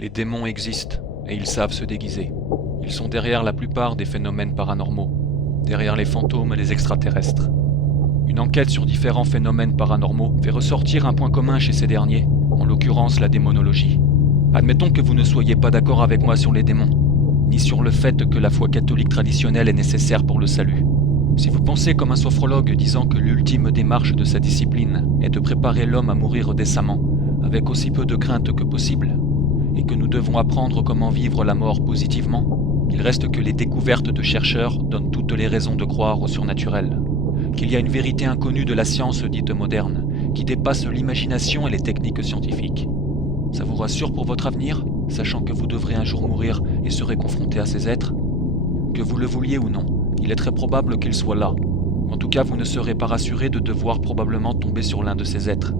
Les démons existent, et ils savent se déguiser. Ils sont derrière la plupart des phénomènes paranormaux, derrière les fantômes et les extraterrestres. Une enquête sur différents phénomènes paranormaux fait ressortir un point commun chez ces derniers, en l'occurrence la démonologie. Admettons que vous ne soyez pas d'accord avec moi sur les démons, ni sur le fait que la foi catholique traditionnelle est nécessaire pour le salut. Si vous pensez comme un sophrologue disant que l'ultime démarche de sa discipline est de préparer l'homme à mourir décemment, avec aussi peu de crainte que possible, et que nous devons apprendre comment vivre la mort positivement, il reste que les découvertes de chercheurs donnent toutes les raisons de croire au surnaturel, qu'il y a une vérité inconnue de la science dite moderne, qui dépasse l'imagination et les techniques scientifiques. Ça vous rassure pour votre avenir, sachant que vous devrez un jour mourir et serez confronté à ces êtres? Que vous le vouliez ou non, il est très probable qu'ils soient là. En tout cas, vous ne serez pas rassuré de devoir probablement tomber sur l'un de ces êtres.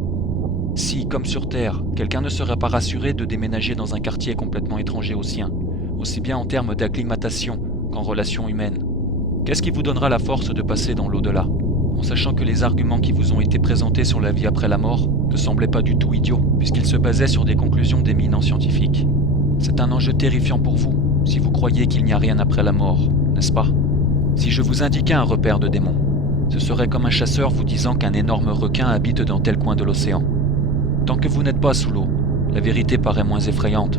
Si, comme sur Terre, quelqu'un ne serait pas rassuré de déménager dans un quartier complètement étranger au sien, aussi bien en termes d'acclimatation qu'en relations humaines, qu'est-ce qui vous donnera la force de passer dans l'au-delà, en sachant que les arguments qui vous ont été présentés sur la vie après la mort ne semblaient pas du tout idiots, puisqu'ils se basaient sur des conclusions d'éminents scientifiques. C'est un enjeu terrifiant pour vous, si vous croyez qu'il n'y a rien après la mort, n'est-ce pas? Si je vous indiquais un repère de démons, ce serait comme un chasseur vous disant qu'un énorme requin habite dans tel coin de l'océan. Tant que vous n'êtes pas sous l'eau, la vérité paraît moins effrayante.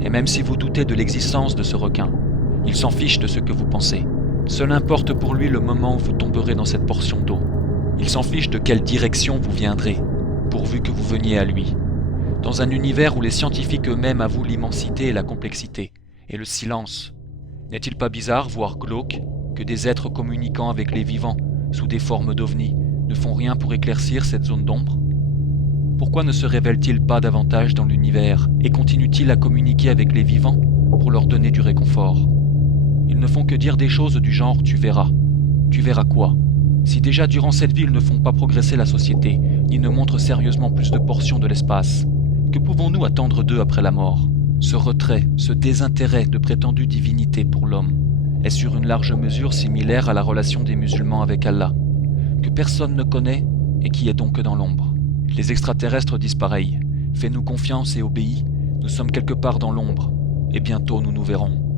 Et même si vous doutez de l'existence de ce requin, il s'en fiche de ce que vous pensez. Seul importe pour lui le moment où vous tomberez dans cette portion d'eau. Il s'en fiche de quelle direction vous viendrez, pourvu que vous veniez à lui. Dans un univers où les scientifiques eux-mêmes avouent l'immensité et la complexité, et le silence, n'est-il pas bizarre, voire glauque, que des êtres communiquant avec les vivants, sous des formes d'ovnis, ne font rien pour éclaircir cette zone d'ombre? Pourquoi ne se révèlent-ils pas davantage dans l'univers et continuent-ils à communiquer avec les vivants pour leur donner du réconfort? Ils ne font que dire des choses du genre « tu verras ». Tu verras quoi? Si déjà durant cette vie ils ne font pas progresser la société, ni ne montrent sérieusement plus de portions de l'espace, que pouvons-nous attendre d'eux après la mort? Ce retrait, ce désintérêt de prétendue divinité pour l'homme est sur une large mesure similaire à la relation des musulmans avec Allah, que personne ne connaît et qui est donc dans l'ombre. Les extraterrestres disent pareil. Fais-nous confiance et obéis, nous sommes quelque part dans l'ombre, et bientôt nous nous verrons.